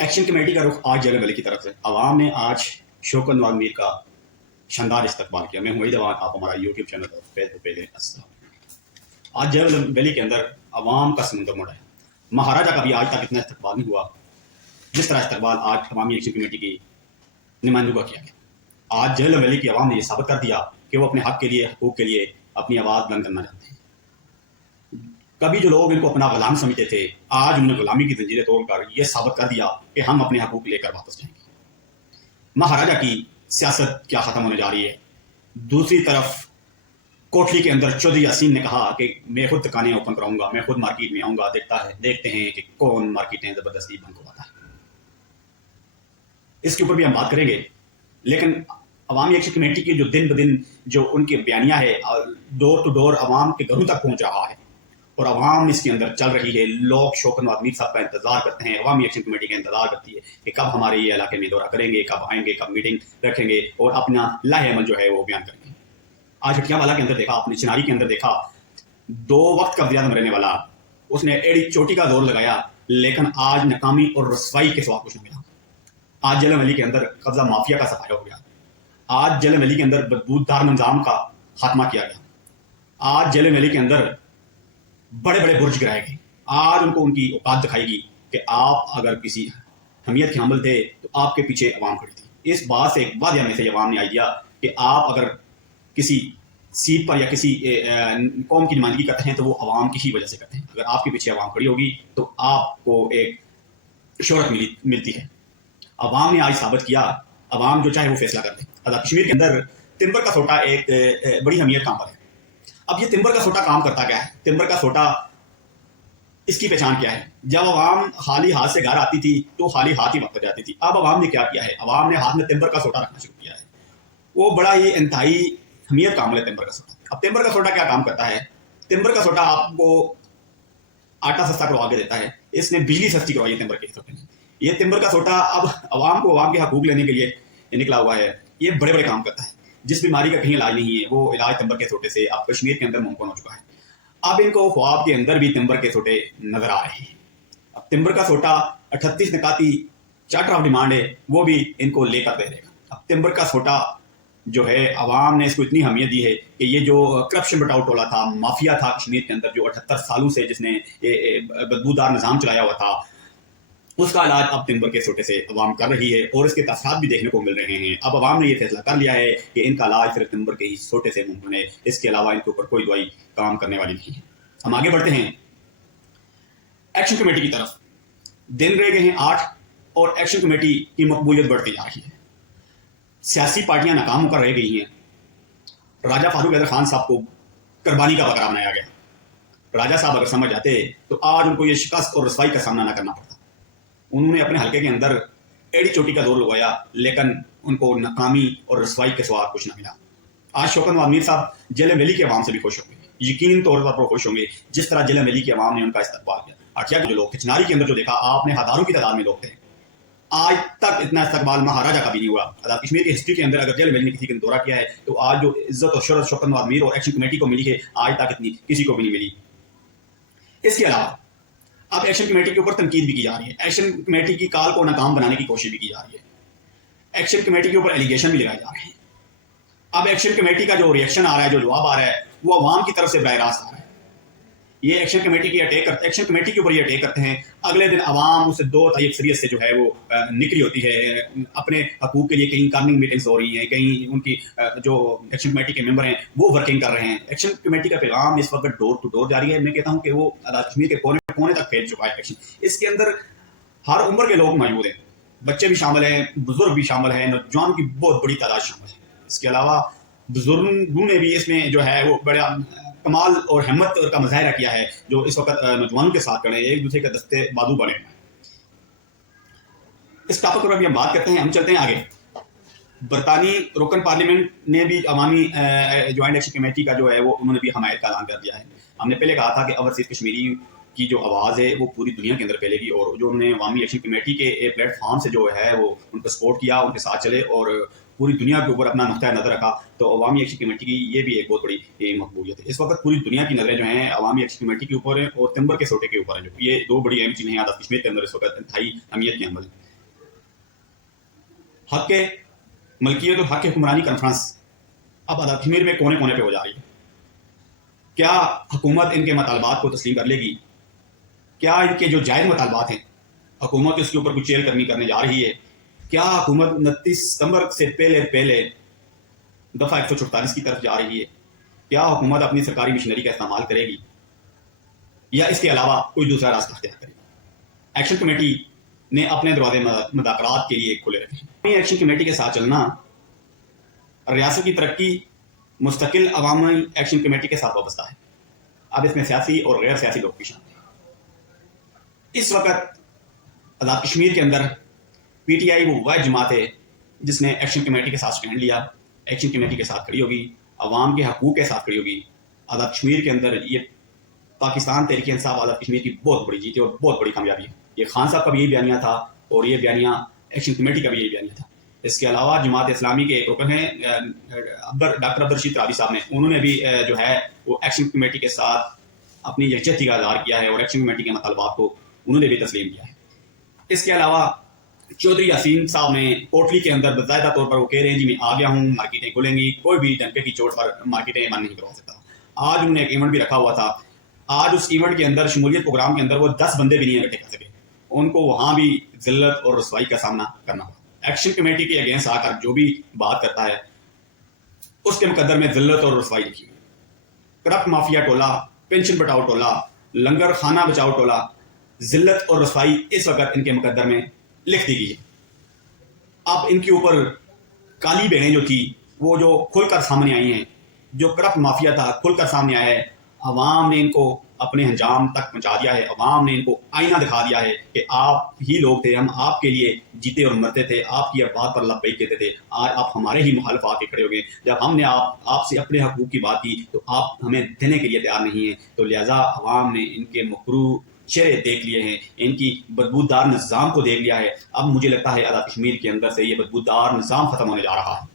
Action committee का रुख आज जलम वैली की तरफ से आवाम ने आज शौकत नवाज मीर का शानदार इस्तकबाल किया। मैं वही दवा आप हमारा यूट्यूब चैनल और फेसबुक पेज। आज जलम वैली के अंदर आवाम का समुंदर मुड़ा है। महाराजा का भी आज तक इतना इस्तकबाल नहीं हुआ जिस तरह इस्तकबाल आज अवामी एक्शन कमेटी की नुमाइंदों का किया गया। आज जलम वैली की आवाम ने यह साबित कर दिया कि वो अपने हक के लिए, हकूक़ के लिए अपनी आवाज़ बुलंद करना चाहते हैं। कभी जो लोग इनको अपना गुलाम समझते थे, आज उन्होंने गुलामी की जंजीरें तोड़कर यह साबित कर दिया कि हम अपने हकूक़ लेकर वापस जाएंगे। महाराजा की सियासत क्या ख़त्म होने जा रही है। दूसरी तरफ कोठली के अंदर चौधरी यासीन ने कहा कि मैं खुद दुकानें ओपन कराऊंगा, मैं खुद मार्केट में आऊंगा, देखते हैं कि कौन मार्केटें ज़बरदस्ती बंद करवाता है। इसके ऊपर भी हम बात करेंगे, लेकिन अवामी एक्शन कमेटी की जो दिन ब दिन जो उनके बयानिया है, डोर टू डोर अवाम के घरों तक पहुंच रहा है और अवाम इसके अंदर चल रही है। लोग शौकत नवाज मीर साहब का इंतजार करते हैं, अवामी एक्शन कमेटी का इंतजार करती है कि कब हमारे ये इलाके में दौरा करेंगे, कब आएंगे, कब मीटिंग रखेंगे और अपना लाहे अमल जो है वो बयान करेंगे। आज हटियावाला के अंदर देखा, अपने चिनारी के अंदर देखा, 2 वक्त का वज़ीर-ए-आज़म रहने वाला उसने एड़ी चोटी का जोर लगाया, लेकिन आज नाकामी और रसवाई के सिवा कुछ नहीं मिला। आज जलम वैली के अंदर कब्जा माफिया का सफाया हो गया। आज जलम वैली के अंदर बदबूदार निज़ाम का खात्मा किया गया। आज जलम वैली के अंदर बड़े बड़े बुर्ज गिराए गए। आज उनको उनकी औकात दिखाएगी कि आप अगर किसी हमियत के हमल थे तो आपके पीछे अवाम खड़ी थी। इस बात से एक वादिया में से अवाम ने आई दिया कि आप अगर किसी सीट पर या किसी कौम की नुमाइंदगी करते हैं तो वो अवाम की ही वजह से करते हैं। अगर आपके पीछे अवाम खड़ी होगी तो आपको एक शोहरत मिलती है। अवाम ने आज साबित किया, अवाम जो चाहे वो फैसला कर दे। आज़ाद कश्मीर के अंदर तिम्बर का सोटा एक बड़ी अहमियत काम पर है। अब ये तिम्बर का सोटा काम करता क्या है, तिम्बर का सोटा इसकी पहचान क्या है। जब अवाम खाली हाथ से घर आती थी तो खाली हाथ ही वापस जाती थी। अब अवाम ने क्या किया है, अवाम ने हाथ में तिम्बर का सोटा रखना शुरू किया है। वो बड़ा ही इंतहाई अहमियत काम है तिम्बर का सोटा। अब तिम्बर का सोटा क्या काम करता है, तिम्बर का सोटा आपको आटा सस्ता करवा के देता है। इसने बिजली सस्ती करवाई है तिम्बर के सोटे ने। ये तिम्बर का सोटा अब अवाम को अवाम के हकूक लेने के लिए निकला हुआ है। ये बड़े बड़े काम करता है। जिस बीमारी का कहीं इलाज नहीं है वो इलाज तिम्बर के सोटे से अब कश्मीर के अंदर मुमकिन हो चुका है। अब इनको ख्वाब के अंदर भी तिम्बर के सोटे नजर आ रहे हैं। अब तिम्बर का सोटा 38 निकाती चार्टर ऑफ डिमांड है, वो भी इनको लेकर दे देगा। अब तिम्बर का सोटा जो है अवाम ने इसको इतनी अहमियत दी है कि ये जो करप्शन बटाउ टोला था, माफिया था कश्मीर के अंदर, जो 78 सालों से जिसने बदबूदार निज़ाम चलाया हुआ था, उसका इलाज अब तिम्बर के सोटे से अवाम कर रही है और इसके तसरात भी देखने को मिल रहे हैं। अब अवाम ने यह फैसला कर लिया है कि इनका इलाज सिर्फ तिम्बर के ही सोटे से मुमकिन है, इसके अलावा इनके ऊपर कोई दवाई काम करने वाली नहीं है। हम आगे बढ़ते हैं एक्शन कमेटी की तरफ। दिन रह गए हैं 8 और एक्शन कमेटी की मकबूलियत बढ़ती जा रही है। सियासी पार्टियां नाकाम होकर रह गई हैं। राजा फारूक हैदर खान साहब को कुर्बानी का बकरा बनाया गया। राजा साहब अगर समझ जाते तो आज उनको ये शिकस्त और रसवाई का सामना न करना पड़ता। उन्होंने अपने हल्के के अंदर एड़ी चोटी का जोर लगाया, लेकिन उनको नाकामी और रसवाई के सवाल कुछ न मिला। आज शौकत नवाज मीर साहब जलम वैली के अवाम से भी खुश होंगे, यकीनी तौर पर खुश होंगे, जिस तरह जलम वैली के अवाम ने उनका इस्तकबाल किया। हटिया के जो लोग, चिनारी के अंदर जो देखा आपने, हजारों की तादाद में लोग थे। आज तक इतना इस्तकबाल महाराजा का भी नहीं हुआ। आज़ाद कश्मीर की हिस्ट्री के अंदर अगर जलम वैली ने किसी का दौरा किया है तो आज जो इज्जत और शोहरत शौकत नवाज मीर और एक्शन कमेटी को मिली है, आज तक इतनी किसी को भी नहीं मिली। इसके अलावा अब एक्शन कमेटी के ऊपर तनकीद भी की जा रही है। एक्शन कमेटी की काल को नाकाम बनाने की कोशिश भी की जा रही है। एक्शन कमेटी के ऊपर एलिगेशन भी लगाए जा रहे हैं। अब एक्शन कमेटी का जो रिएक्शन आ रहा है, जो जवाब आ रहा है, वो अवाम की तरफ से बराह रास्त आ रहा है। ये एक्शन कमेटी की एक्शन कमेटी के ऊपर ये अटैक करते हैं। अगले दिन अवाम उससे 2 तारीख शरीयत से जो है वो निकली होती है। अपने हकूक के लिए कहीं कार्निंग मीटिंग्स हो रही हैं, कहीं उनकी जो एक्शन कमेटी के मेंबर हैं वो वर्किंग कर रहे हैं। एक्शन कमेटी का पैगाम इस वक्त डोर टू डोर जारी है। मैं कहता हूँ कि वो आज़ाद कश्मीर के कोने कोने तक फैल चुका है एक्शन। इसके अंदर हर उम्र के लोग मौजूद हैं, बच्चे भी शामिल हैं, बुजुर्ग भी शामिल हैं, नौजवानों की बहुत बड़ी तादाद शामिल है। इसके अलावा बुजुर्गों ने भी इसमें जो है वो बड़ा कमाल और हिम्मत का मुजाहरा किया है, जो इस वक्त नौजवानों के साथ खड़े हैं, एक दूसरे के दस्ते बाजू बने हैं। इस टॉपिक पर भी हम बात करते हैं। हम चलते हैं आगे। बरतानी रुकन पार्लियामेंट ने भी अवामी ज्वाइंट एक्शन कमेटी का जो है वो उन्होंने भी हमायत का ऐलान कर दिया है। हमने पहले कहा था कि ओवरसीज कश्मीरी की जो आवाज़ है वो पूरी दुनिया के अंदर फैलेगी, और जो उन्होंने अवामी एक्शन कमेटी के प्लेटफॉर्म से जो है वो उनको सपोर्ट किया, उनके साथ चले और पूरी दुनिया के ऊपर अपना नुक्ता नज़र रखा, तो अवामी एक्शन कमेटी की ये भी एक बहुत बड़ी मकबूलियत है। इस वक्त पूरी दुनिया की नज़रें जो हैं अवामी एक्शन कमेटी के ऊपर हैं और तिम्बर के सोटे के ऊपर हैं। जो ये 2 बड़ी अहम चीज़ें हैं आज़ाद कश्मीर के अंदर इस वक्त इंतहाई अहमियत की अमल है। حق ملکیت اور حق حکمرانی کانفرنس اب آزاد کشمیر میں کونے کونے پہ ہو جا رہی ہے. کیا حکومت ان کے مطالبات کو تسلیم کر لے گی؟ کیا ان کے جو جائز مطالبات ہیں حکومت اس کے اوپر کچھ چہل قدمی کرنے جا رہی ہے؟ کیا حکومت 29 ستمبر سے پہلے دفعہ 144 کی طرف جا رہی ہے؟ کیا حکومت اپنی سرکاری مشینری کا استعمال کرے گی یا اس کے علاوہ کوئی دوسرا راستہ اختیار کرے گی؟ ایکشن کمیٹی نے اپنے دروازے مذاکرات کے لیے کھلے رکھے ہیں. ایکشن کمیٹی کے ساتھ چلنا ریاست کی ترقی مستقل عوامی ایکشن کمیٹی کے ساتھ وابستہ ہے. اب اس میں سیاسی اور غیر سیاسی لوگ بھی شامل ہیں. اس وقت آزاد کشمیر کے اندر پی ٹی آئی وہ واحد جماعت ہے جس نے ایکشن کمیٹی کے ساتھ اسٹینڈ لیا، ایکشن کمیٹی کے ساتھ کھڑی ہوگی، عوام کے حقوق کے ساتھ کھڑی ہوگی. آزاد کشمیر کے اندر یہ پاکستان تحریک انصاف آزاد کشمیر کی بہت بڑی جیت ہے اور بہت بڑی کامیابی ہے. یہ خان صاحب کا بھی یہی بیانیہ تھا اور یہ بیانیہ ایکشن کمیٹی کا بھی یہی بیانیہ تھا. اس کے علاوہ جماعت اسلامی کے ایک رکن ہیں ڈاکٹر عبدالرشید ترابی صاحب نے، انہوں نے بھی جو ہے وہ ایکشن کمیٹی کے ساتھ اپنی یکجہتی کا اظہار کیا ہے اور ایکشن کمیٹی کے مطالبات کو انہوں نے بھی تسلیم کیا ہے. اس کے علاوہ چودھری یاسین صاحب نے کوٹلی کے اندر باضابطہ طور پر وہ کہہ رہے ہیں جی میں آ گیا ہوں، مارکیٹیں کھلیں گی، کوئی بھی ڈنکے کی چوٹ پر مارکیٹیں بند نہیں کروا سکتا. آج انہوں نے ایک ایونٹ بھی رکھا ہوا تھا، آج اس ایونٹ کے اندر شمولیت پروگرام کے اندر وہ 10 بندے بھی نہیں اکٹھے کر سکے، ان کو وہاں بھی ذلت اور رسوائی کا سامنا کرنا ہوا. ایکشن کمیٹی کے اگینسٹ آ کر جو بھی بات کرتا ہے اس کے مقدر میں ذلت اور رسوائی لکھی ہوئی. کرپٹ مافیا ٹولہ، پینشن بٹاؤ ٹولہ، لنگر خانہ بچاؤ ٹولہ، ذلت اور رسوائی اس وقت ان کے مقدر میں لکھ دی گئی ہے. اب ان کے اوپر کالی بینیں جو تھی وہ جو کھل کر سامنے آئی ہیں، جو کرپٹ مافیا تھا کھل کر سامنے آیا ہے. عوام نے ان کو اپنے انجام تک پہنچا دیا ہے، عوام نے ان کو آئینہ دکھا دیا ہے کہ آپ ہی لوگ تھے، ہم آپ کے لیے جیتے اور مرتے تھے، آپ کی بات پر لبیک کہتے تھے، آج آپ ہمارے ہی مخالف آ کے کھڑے ہو گئے. جب ہم نے آپ سے اپنے حقوق کی بات کی تو آپ ہمیں دینے کے لیے تیار نہیں ہیں. تو لہٰذا عوام نے ان کے مکروہ چہرے دیکھ لیے ہیں، ان کی بدبودار نظام کو دیکھ لیا ہے. اب مجھے لگتا ہے آزاد کشمیر کے اندر سے یہ بدبودار نظام ختم ہونے جا رہا ہے.